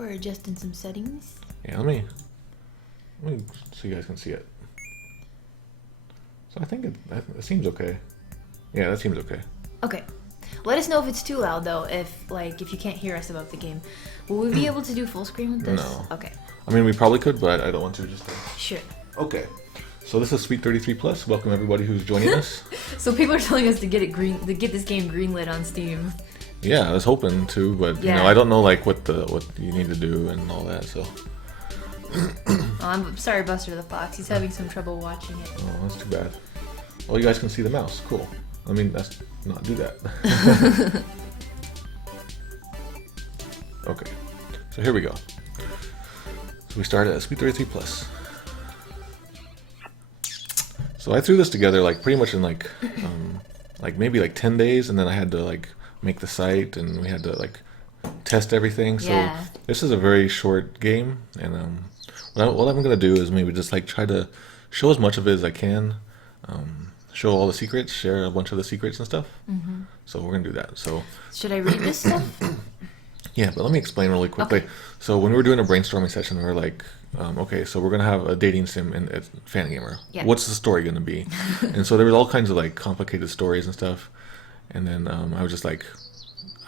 We're adjusting some settings. Yeah, let me so you guys can see it. So I think it seems okay. Yeah, that seems okay. Okay. Let us know if it's too loud though. If you can't hear us about the game, will we be able to do full screen with this? No. Okay. I mean, we probably could, but I don't want to just. Sure. Okay. So this is Sweet 33 Plus. Welcome everybody who's joining us. So people are telling us to get this game greenlit on Steam. Yeah, I was hoping to, but Yeah. I don't know like what you need to do and all that. So. Oh, I'm sorry, Buster the Fox. He's having some trouble watching it. Oh, that's too bad. Well, you guys can see the mouse. Cool. I mean, let's not do that. Okay. So here we go. So we started at Sweet 33 Plus. So I threw this together like pretty much in like maybe 10 days, and then I had to like make the site, and we had to like test everything. So Yeah. this is a very short game, and what I'm gonna do is maybe just like try to show as much of it as I can, show all the secrets, share a bunch of the secrets and stuff. Mm-hmm. So we're gonna do that. So Should I read this stuff? yeah, but let me explain really quickly. Okay. So when we were doing a brainstorming session, we were like, okay, so we're gonna have a dating sim in Fangamer. Yeah. What's the story gonna be? And so there was all kinds of like complicated stories and stuff. And then I was just like,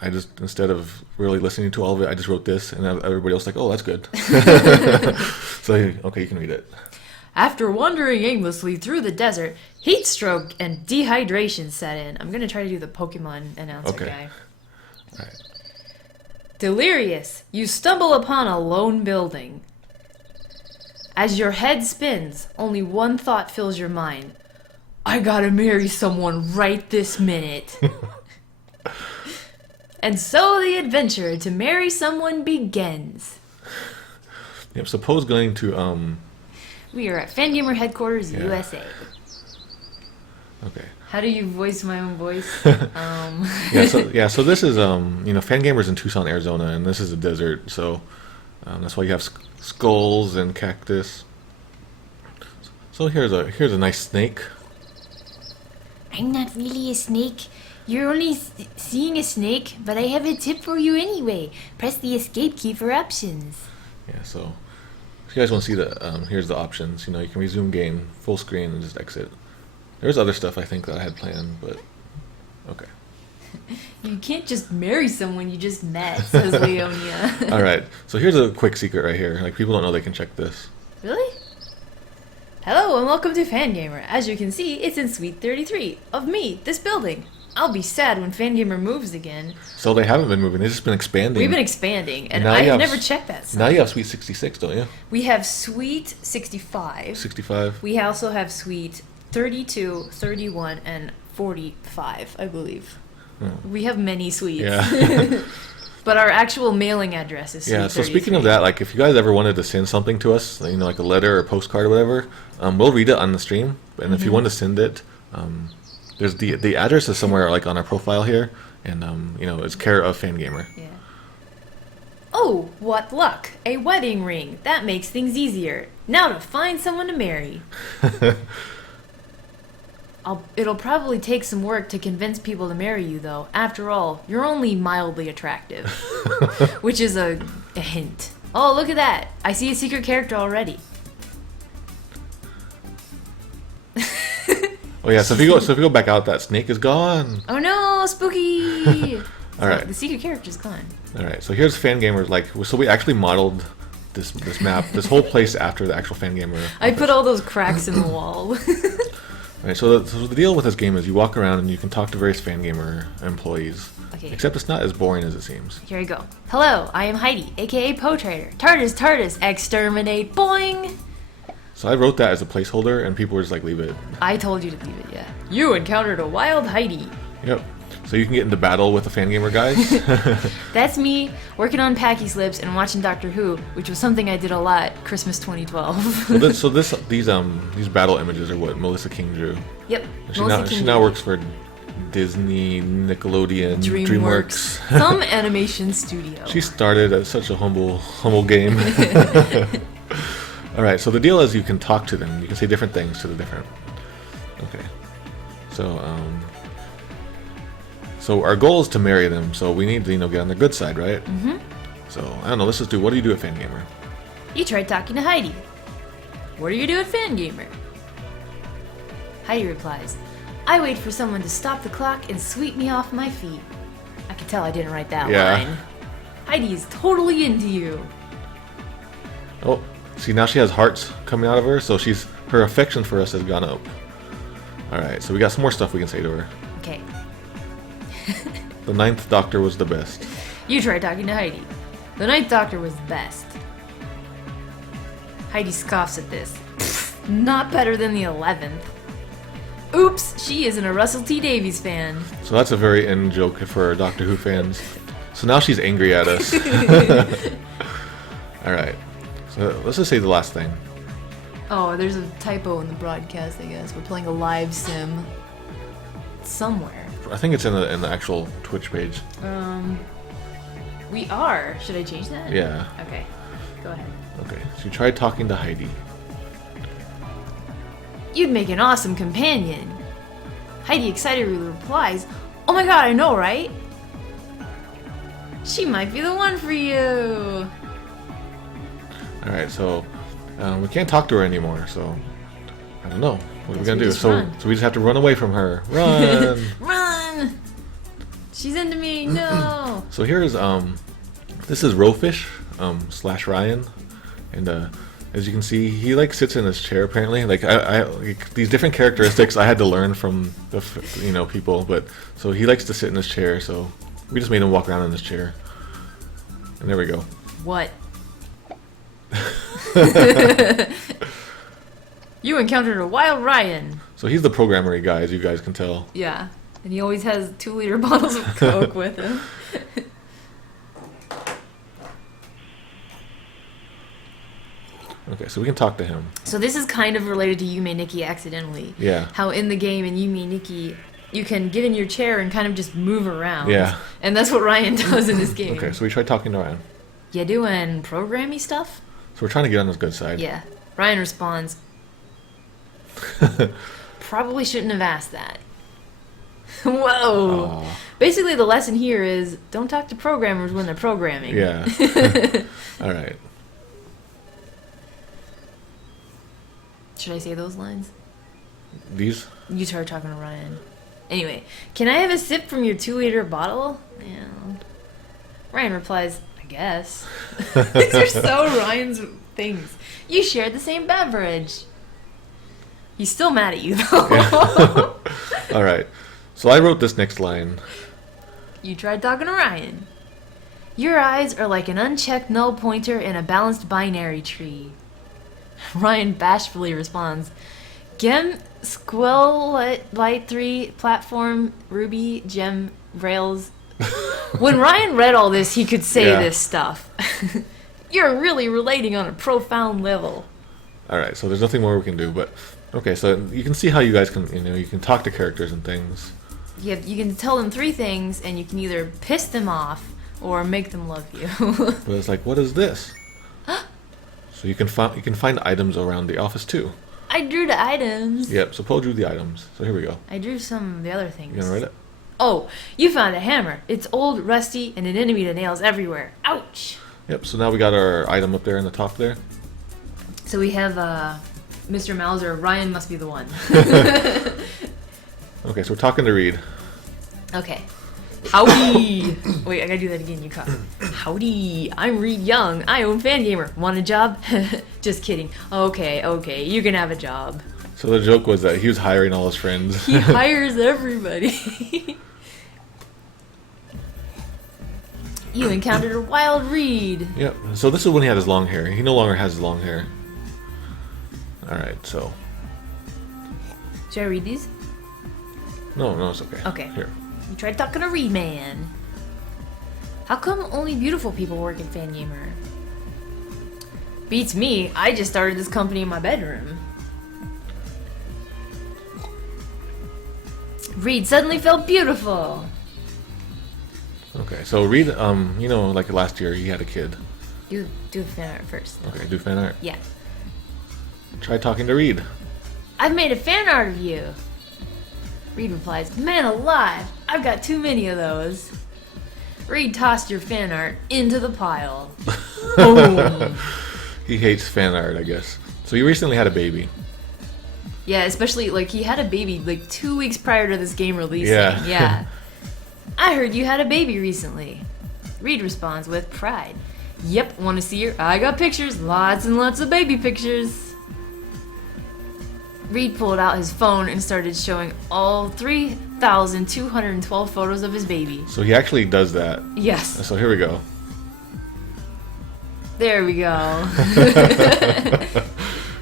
instead of really listening to all of it, I just wrote this, and everybody else was like, oh, that's good. So okay, you can read it. After wandering aimlessly through the desert, heat stroke and dehydration set in. I'm gonna try to do the Pokemon announcer Okay. guy. All right. Delirious, you stumble upon a lone building. As your head spins, only one thought fills your mind. I gotta marry someone right this minute. And so the adventure to marry someone begins. Yep. Suppose going to We are at Fangamer headquarters, Yeah. USA. Okay. How do you voice my own voice? So this is Fangamer's in Tucson, Arizona, and this is a desert, so that's why you have skulls and cactus. So here's a nice snake. I'm not really a snake. You're only seeing a snake, but I have a tip for you anyway. Press the escape key for options. Yeah, so if you guys want to see here's the options. You can resume game, full screen, and just exit. There's other stuff I think that I had planned, but okay. You can't just marry someone you just met, says Leonia. All right, so here's a quick secret right here. Like, people don't know they can check this. Really? Hello and welcome to Fangamer. As you can see, it's in Suite 33 of me, this building. I'll be sad when Fangamer moves again. So they haven't been moving; they've just been expanding. We've been expanding, and Now I you have have never checked that stuff. Now you have Suite 66, don't you? We have Suite 65. 65. We also have Suite 32, 31, and 45, I believe. We have many suites. Yeah. But our actual mailing address is Suite Yeah, so 33. speaking of that, like if you guys ever wanted to send something to us, like a letter or postcard or whatever, we'll read it on the stream. And if you want to send it, there's the address is somewhere like on our profile here, and it's care of Fangamer. Yeah. Oh, what luck! A wedding ring. That makes things easier. Now to find someone to marry. It'll probably take some work to convince people to marry you, though. After all, you're only mildly attractive. Which is a hint. Oh, look at that! I see a secret character already. Oh yeah, so if you go back out, that snake is gone. Oh no, spooky! All right. The secret character's gone. All right, so here's Fangamer. So we actually modeled this map, this whole place after the actual Fangamer. I put all those cracks in the wall. All right, so the deal with this game is you walk around and you can talk to various Fangamer employees. Okay. Except it's not as boring as it seems. Here we go. Hello, I am Heidi, aka Poe Trader. TARDIS, exterminate, boing! So I wrote that as a placeholder, and people were just like, leave it. I told you to leave it, yeah. You encountered a wild Heidi. Yep. So you can get into battle with the Fangamer guys. That's me working on Packy Slips and watching Doctor Who, which was something I did a lot Christmas 2012. These battle images are what Melissa King drew. Yep. She now works for Disney, Nickelodeon, DreamWorks. Some animation studio. She started at such a humble game. All right, so the deal is you can talk to them. You can say different things to the different. Okay. So our goal is to marry them. So we need to get on their good side, right? Mm-hmm. So, I don't know, let's just do, what do you do at Fangamer? You tried talking to Heidi. What do you do at Fangamer? Heidi replies, I wait for someone to stop the clock and sweep me off my feet. I can tell I didn't write that line. Heidi is totally into you. Oh, see, now she has hearts coming out of her, so her affection for us has gone up. Alright, so we got some more stuff we can say to her. Okay. The Ninth Doctor was the best. You tried talking to Heidi. The Ninth Doctor was the best. Heidi scoffs at this. Pfft, not better than the 11th. Oops, she isn't a Russell T Davies fan. So that's a very end joke for Doctor Who fans. So now she's angry at us. Alright, so let's just say the last thing. Oh, there's a typo in the broadcast, I guess. We're playing a live sim. Somewhere. I think it's in the actual Twitch page. We are. Should I change that? Yeah. Okay, go ahead. Okay, so you tried talking to Heidi. You'd make an awesome companion. Heidi excitedly replies, oh my god, I know, right? She might be the one for you. Alright, so we can't talk to her anymore, so I don't know. What are we gonna do? So we just have to run away from her. Run! Run! She's into me, no! So here's this is Rowfish / Ryan, and as you can see, he like sits in his chair apparently. Like like, these different characteristics I had to learn from the people, but so he likes to sit in his chair. So we just made him walk around in his chair, and there we go. What? You encountered a wild Ryan. So he's the programmer guy, as you guys can tell. Yeah, and he always has 2-liter bottles of Coke with him. Okay, so we can talk to him. So this is kind of related to Yume Nikki accidentally. Yeah. How in the game in Yume Nikki, you can get in your chair and kind of just move around. Yeah. And that's what Ryan does in this game. Okay, so we tried talking to Ryan. You doing programmy stuff? So we're trying to get on his good side. Yeah. Ryan responds, probably shouldn't have asked that. Whoa. Aww. Basically the lesson here is don't talk to programmers when they're programming. Yeah. Alright. Should I say those lines? These? You start talking to Ryan. Anyway, can I have a sip from your 2-liter bottle? Yeah. Ryan replies, I guess. These are so Ryan's things. You shared the same beverage. He's still mad at you, though. Yeah. Alright. So I wrote this next line. You tried talking to Ryan. Your eyes are like an unchecked null pointer in a balanced binary tree. Ryan bashfully responds, Gem, Squill, Light 3, Platform, Ruby, Gem, Rails. When Ryan read all this, he could say this stuff. You're really relating on a profound level. Alright, so there's nothing more we can do, but... Okay, so you can see how you guys can, you can talk to characters and things. You can tell them 3 things, and you can either piss them off or make them love you. But it's like, what is this? So you can find items around the office too. I drew the items. Yep, so Paul drew the items. So here we go. I drew some of the other things. You gonna write it? Oh, you found a hammer. It's old, rusty, and an enemy to nails everywhere. Ouch! Yep, so now we got our item up there in the top there. So we have Mr. Mauser. Ryan must be the one. Okay, so we're talking to Reed. Okay. Howdy! Wait, I gotta do that again. You caught. Howdy! I'm Reed Young. I own Fangamer. Want a job? Just kidding. Okay. You can have a job. So the joke was that he was hiring all his friends. He hires everybody. You encountered a wild Reed. Yep. So this is when he had his long hair. He no longer has his long hair. Alright, so... Should I read these? No, it's okay. Okay. Here. You tried talking to Reed Man. How come only beautiful people work at Fangamer? Beats me. I just started this company in my bedroom. Reed suddenly felt beautiful. Okay, so Reed, like last year he had a kid. Do fan art first. Okay, do fan art. Yeah. Try talking to Reed. I've made a fan art of you. Reed replies, man alive, I've got too many of those. Reed tossed your fan art into the pile. Boom. He hates fan art, I guess. So you recently had a baby. Yeah, especially, like, he had a baby, like, 2 weeks prior to this game releasing. Yeah. Yeah. I heard you had a baby recently. Reed responds with pride. Yep, want to see her? I got pictures. Lots and lots of baby pictures. Reed pulled out his phone and started showing all 3,212 photos of his baby. So he actually does that. Yes. So here we go. There we go.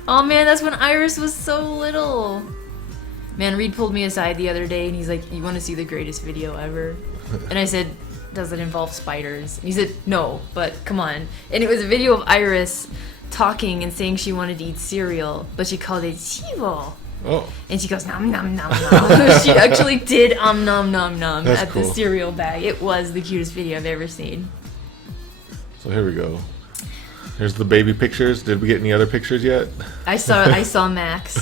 Oh man, that's when Iris was so little. Man, Reed pulled me aside the other day and he's like, you want to see the greatest video ever? And I said, does it involve spiders? And he said, no, but come on. And it was a video of Iris talking and saying she wanted to eat cereal, but she called it chivo. Oh. And she goes, nom nom nom nom. She actually did nom nom nom That's at cool. the cereal bag. It was the cutest video I've ever seen. So here we go. Here's the baby pictures. Did we get any other pictures yet? I saw Max.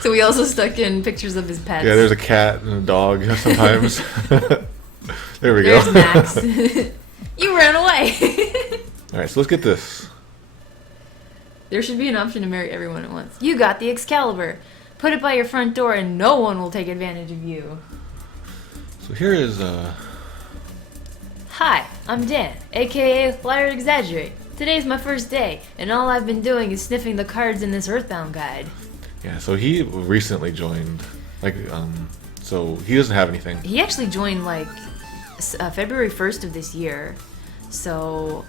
So we also stuck in pictures of his pets. Yeah, there's a cat and a dog sometimes. There we There's go. Max. You ran away. Alright, so let's get this. There should be an option to marry everyone at once. You got the Excalibur. Put it by your front door and no one will take advantage of you. So here is Hi, I'm Dan, aka Liar Exaggerate. Today's my first day, and all I've been doing is sniffing the cards in this Earthbound guide. yeah, so he recently joined. So he doesn't have anything. He actually joined like February 1st of this year, so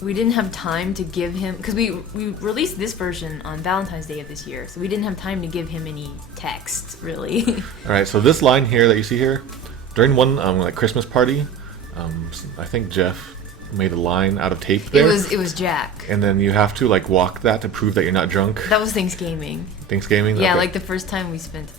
we didn't have time to give him, because we released this version on Valentine's Day of this year, so we didn't have time to give him any text, really. Alright, so this line here that you see here, during one like Christmas party, I think Jeff made a line out of tape there. It was Jack. And then you have to like walk that to prove that you're not drunk. That was Thanksgiving. Thanksgiving? Yeah, Okay. like the first time we spent.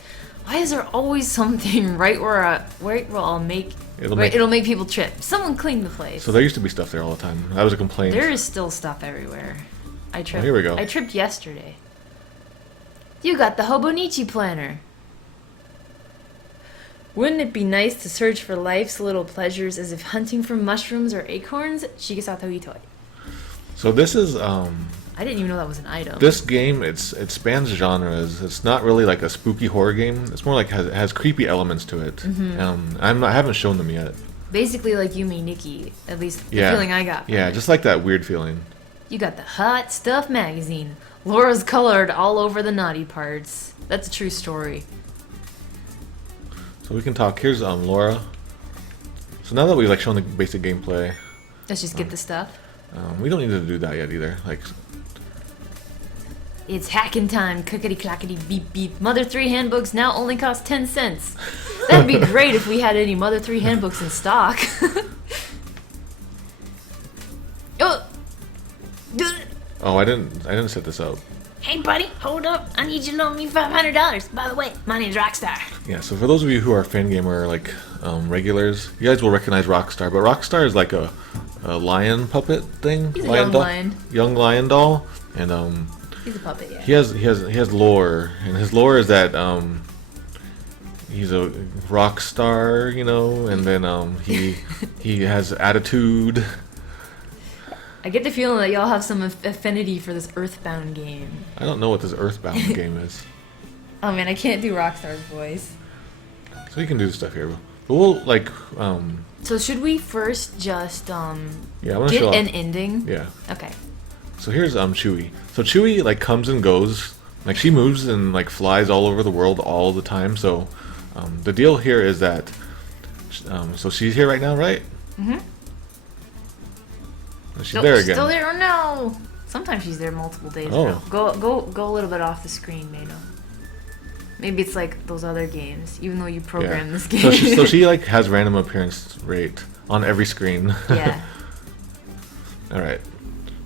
Why is there always something right where I'll make it'll make people trip? Someone clean the place. So there used to be stuff there all the time. That was a complaint. There is still stuff everywhere. I tripped. here we go. I tripped yesterday. You got the Hobonichi planner. Wouldn't it be nice to search for life's little pleasures as if hunting for mushrooms or acorns? Shigesato Itoi. So this is I didn't even know that was an item. this game. It spans genres. It's not really like a spooky horror game. It's more like it has creepy elements to it. Mm-hmm. I haven't shown them yet. Basically like Yumi Nikki, at least the Yeah. feeling I got. Yeah, just like that weird feeling. You got the Hot Stuff magazine. Laura's colored all over the naughty parts. That's a true story. So we can talk. Here's Laura. So now that we've like shown the basic gameplay, Let's just get the stuff. we don't need to do that yet either. Like, It's hacking time, clickety clackety beep beep. Mother 3 handbooks now only cost 10 cents. That'd be great if we had any Mother 3 handbooks in stock. oh, I didn't set this up. Hey buddy, hold up. I need you to loan me $500. By the way, my name's Rockstar. Yeah, so for those of you who are fan gamer like regulars, you guys will recognize Rockstar. But Rockstar is like a lion puppet thing. He's a young doll, lion. Young lion doll, and He's a puppet, yeah. he has lore, and his lore is that he's a rock star, you know, and then he has attitude. I get the feeling that y'all have some affinity for this Earthbound game. I don't know what this Earthbound game is, Oh man, I can't do Rockstar's voice. so you can do stuff here. But we'll like So should we first just yeah, I want to get show an off. ending? Yeah. Okay. So here's Chewie. So Chewie like comes and goes, like she moves and like flies all over the world all the time. So the deal here is that so she's here right now, right? Mm-hmm. She's there again. Still there or no? Sometimes she's there multiple days. Oh. Now. Go a little bit off the screen, Mano. Maybe it's like those other games, even though you program this game. So she like has random appearance rate on every screen. Yeah. All right.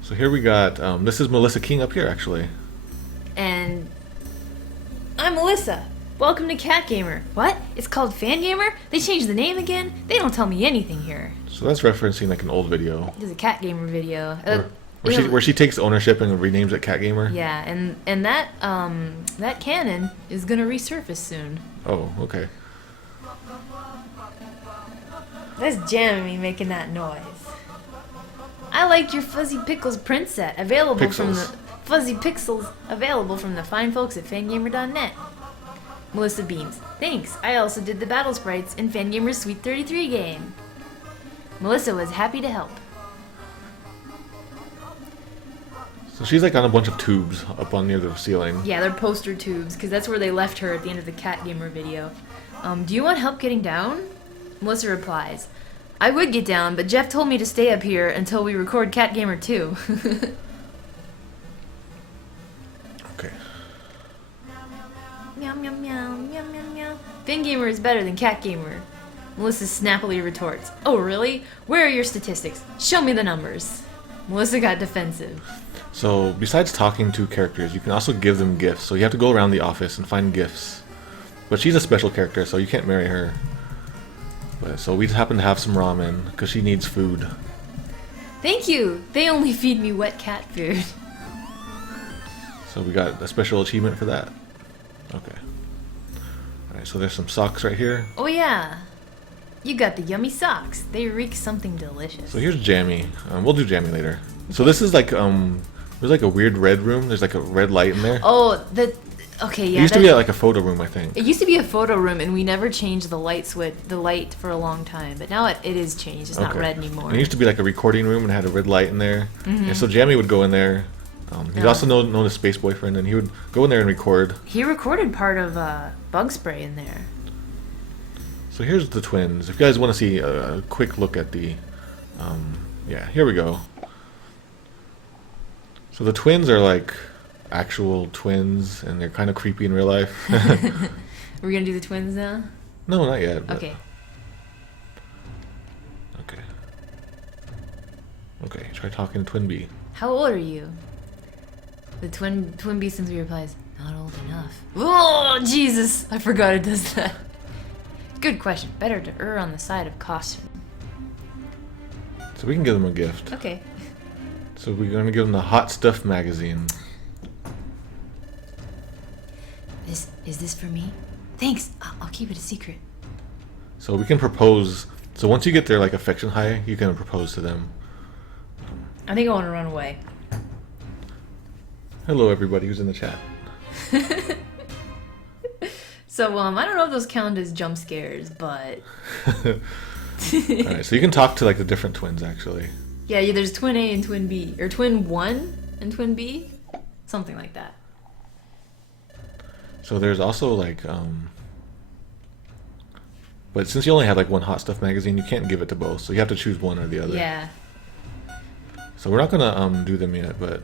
So here we got this is Melissa King up here actually. And I'm Melissa. Welcome to Cat Gamer. What? It's called Fan Gamer? They changed the name again? They don't tell me anything here. So that's referencing like an old video There's a Cat Gamer video. where she takes ownership and renames it Cat Gamer. Yeah, and that canon is gonna resurface soon. Oh, okay. That's Jammy making that noise. I like your Fuzzy Pickles print set, available from the Fuzzy Pixels, available from the fine folks at fangamer.net. Melissa beams. Thanks. I also did the battle sprites in Fangamer's Sweet 33 game. Melissa was happy to help. So she's like on a bunch of tubes up on near the ceiling. Yeah, they're poster tubes, because that's where they left her at the end of the Cat Gamer video. Do you want help getting down? Melissa replies, I would get down, but Jeff told me to stay up here until we record Cat Gamer 2. Okay. Meow, meow, meow, meow, meow, meow. Fin Gamer is better than Cat Gamer. Melissa snappily retorts, oh really? Where are your statistics? Show me the numbers. Melissa got defensive. So besides talking to characters, you can also give them gifts. So you have to go around the office and find gifts. But she's a special character, so you can't marry her. But, so we just happen to have some ramen, because she needs food. Thank you! They only feed me wet cat food. So we got a special achievement for that. Okay. Alright, so there's some socks right here. Oh yeah! You got the yummy socks. They reek something delicious. So here's Jammy. We'll do Jammy later. So this is like, there's like a weird red room. There's like a red light in there. Oh, okay, yeah. It used to be like a photo room, I think. It used to be a photo room, and we never changed the light switch, the light for a long time. But now it is changed. It's not red anymore. And it used to be like a recording room and it had a red light in there. And so Jammy would go in there. He's also known as Space Boyfriend, and he would go in there and record. He recorded part of Bug Spray in there. So here's the twins. If you guys want to see a quick look at the, yeah, here we go. So the twins are like actual twins, and they're kind of creepy in real life. We're gonna do the twins now? No, not yet. Okay. Okay. Okay, try talking to Twin B. How old are you? The twin bee simply replies, not old enough. Oh, Jesus! I forgot it does that. Good question. Better to err on the side of caution. So we can give them a gift. Okay. So we're going to give them the Hot Stuff magazine. Is this for me? Thanks. I'll keep it a secret. So we can propose. So once you get their like affection high, you can propose to them. I think I want to run away. Hello, everybody who's in the chat. So I don't know if those count as jump scares, but. Alright, so you can talk to like the different twins actually. Yeah, there's Twin A and Twin B, or Twin 1 and Twin B, something like that. So there's also like, but since you only have like one Hot Stuff magazine, you can't give it to both, so you have to choose one or the other. Yeah. So we're not gonna do them yet, but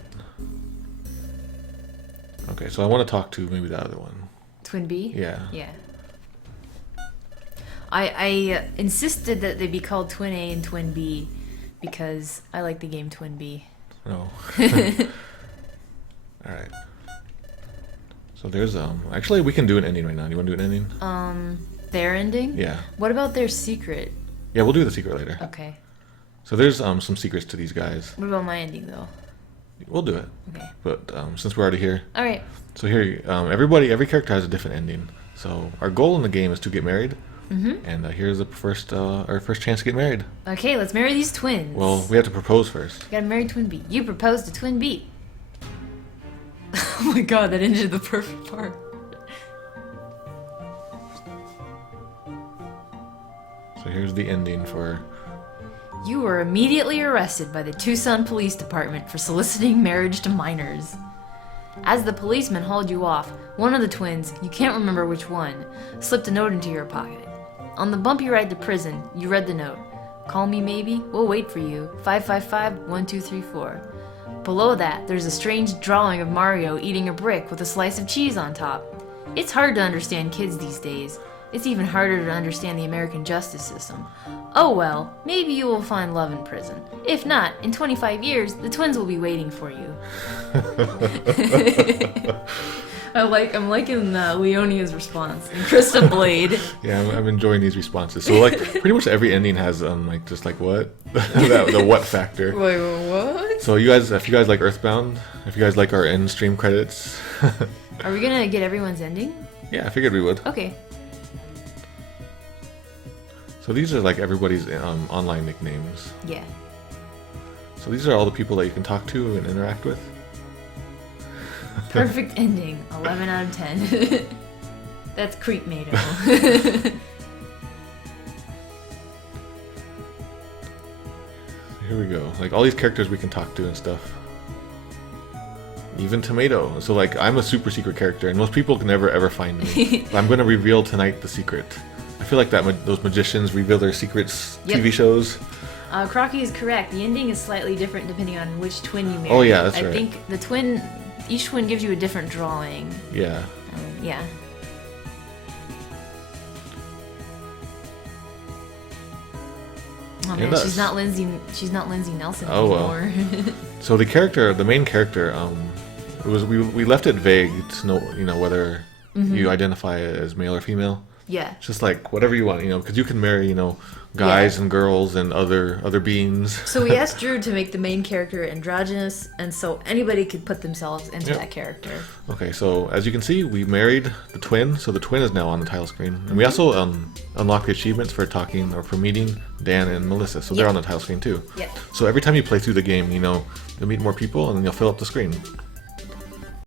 okay. So I want to talk to maybe the other one. Twin B? Yeah. Yeah. I insisted that they be called Twin A and Twin B because I like the game Twin B. No. Alright. So there's actually we can do an ending right now. Do you want to do an ending? Their ending? Yeah. What about their secret? Yeah, we'll do the secret later. Okay. So there's some secrets to these guys. What about my ending though? We'll do it. Okay. But since we're already here. Alright. So here, every character has a different ending. So our goal in the game is to get married. Mm-hmm. And here's the our first chance to get married. Okay, let's marry these twins. Well, we have to propose first. You gotta marry Twin B. You proposed to Twin B. Oh my god, that ended the perfect part. So here's the ending for... You were immediately arrested by the Tucson Police Department for soliciting marriage to minors. As the policeman hauled you off, one of the twins, you can't remember which one, slipped a note into your pocket. On the bumpy ride to prison, you read the note. Call me maybe, we'll wait for you, 555-1234. Below that, there's a strange drawing of Mario eating a brick with a slice of cheese on top. It's hard to understand kids these days. It's even harder to understand the American justice system. Oh well, maybe you will find love in prison. If not, in 25 years, the twins will be waiting for you. I'm liking Leonia's response. And Krista Blade. Yeah, I'm enjoying these responses. So like, pretty much every ending has like just like what the what factor. Wait, what? So you guys, if you guys like Earthbound, if you guys like our end stream credits, Are we gonna get everyone's ending? yeah, I figured we would. Okay. So these are like everybody's online nicknames. Yeah. So these are all the people that you can talk to and interact with. Perfect ending. 11 out of 10. That's Creepmato. Here we go. Like all these characters we can talk to and stuff. Even Tomato. So like I'm a super secret character, and most people can never ever find me. I'm gonna reveal tonight the secret. I feel like those magicians reveal their secrets. Yep. TV shows. Crocky is correct. The ending is slightly different depending on which twin you marry. Oh yeah, that's I right. think the twin, each twin gives you a different drawing. Yeah. Yeah. Oh man, she's not Lindsay Nelson anymore. So the main character, we left it vague to know, whether you identify as male or female. Yeah. It's just like whatever you want, because you can marry, guys and girls and other beings. So we asked Drew to make the main character androgynous, and so anybody could put themselves into that character. Okay, so as you can see, we married the twin, so the twin is now on the title screen. And we also unlocked the achievements for talking or for meeting Dan and Melissa, so they're on the title screen too. Yep. So every time you play through the game, you'll meet more people and then you'll fill up the screen.